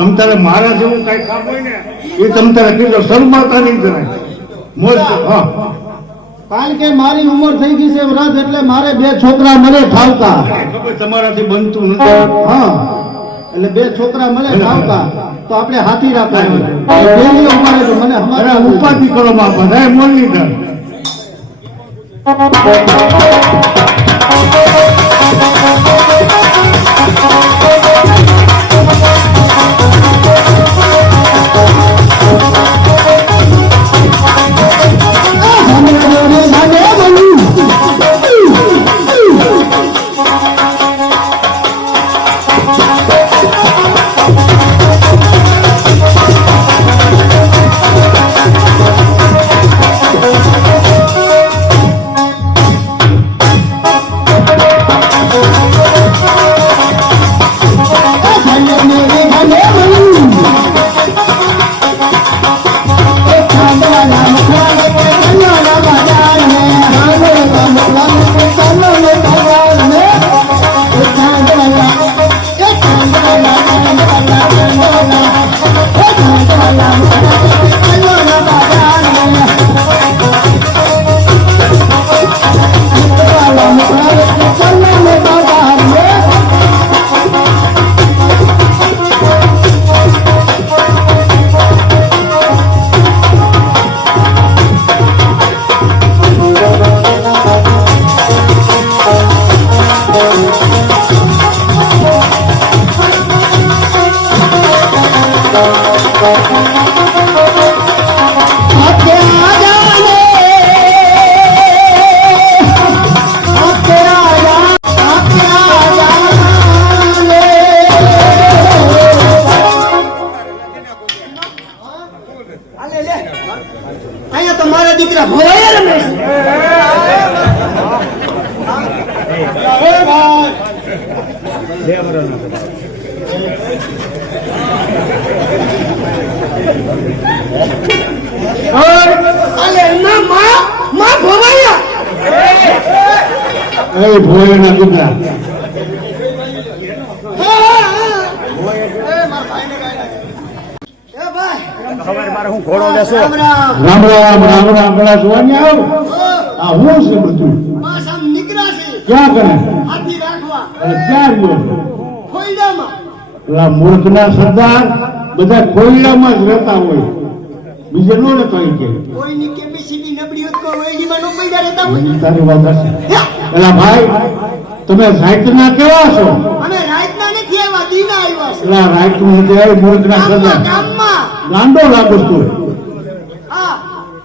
તમ તારે મારા જેવું કઈ કામ હોય ને એ તમ તારે કીધો શરમાતા નહીં જરાય મોજ. હા કારણ કે મારી ઉંમર થઈ ગઈ છે વ્રત એટલે મારે 2 છોકરા મને ઠાવતા. ખબર તમારાથી બનતું નથી. હા એટલે 2 છોકરા મને ઠાવતા તો આપણે હાથી રાખવાનું. ડેલી અમારે તો મને અરે ઉપાધિ કરો માં બધા મોલની દર અહીંયા તો મારા દીકરા ભોળાયા રમે છે. ભોળાના દીકરા હું ઘોડો લેશો. રામ રામ રામ રામ પેલા જોવાની આવો. આ હું છે બધું બસ આમ નીકળ્યા છે ક્યાં કરે હાથી રાખવા ક્યાં રહ્યો ખોઈડામાં. પેલા મૂર્ખના સરદાર બધા ખોઈડામાં જ રહેતા હોય બીજે નો રહેતો હોય કે કોઈની કેપેસિટી નબળી હોત કોઈ ઓઈડીમાં નો પૈડા રહેતા હોય. તારી વાત હશે. પેલા ભાઈ તમે રાઈતના કેવા છો? અમે રાતના નથી આવ્યા દીના આવ્યા છે. પેલા રાઈતનું નથી આવ્યું મૂર્ખના સરદાર ગામમાં ગાંડો લાગુ તું. હા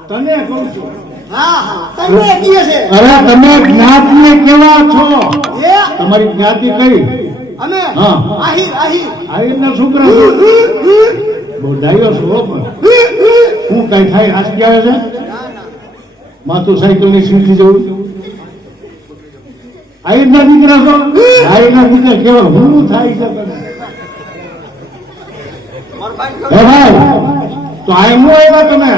તને કહું છું. હા હા તમને કીએ છે. અરે તમે જ્ઞાતિને કેવા છો? હે તમારી જ્ઞાતિ કઈ? અમે હા. આહિર આહિર આહિરના છોકરા બહુ ડાયો છો પણ હું કઈ થાય આસકી આવે છે માથું સાયકલની સીટી જવું. આહિરના દીકરા છો? આહિરના દીકરા કેવા હું થાય છે તને? હે ભાઈ તો આ હું આવ્યા તમે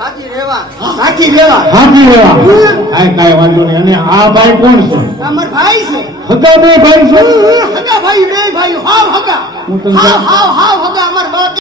હાથી રેવા હાથી રેવા હાથી રેવા આ કાંઈ વાંધો નહીં. અને આ ભાઈ કોણ છે? અમાર ભાઈ છે. હગા બે ભાઈ છે? હગા ભાઈ બે ભાઈ હાવ હગા હું તને હાવ હાવ હાવ હગા. અમાર બા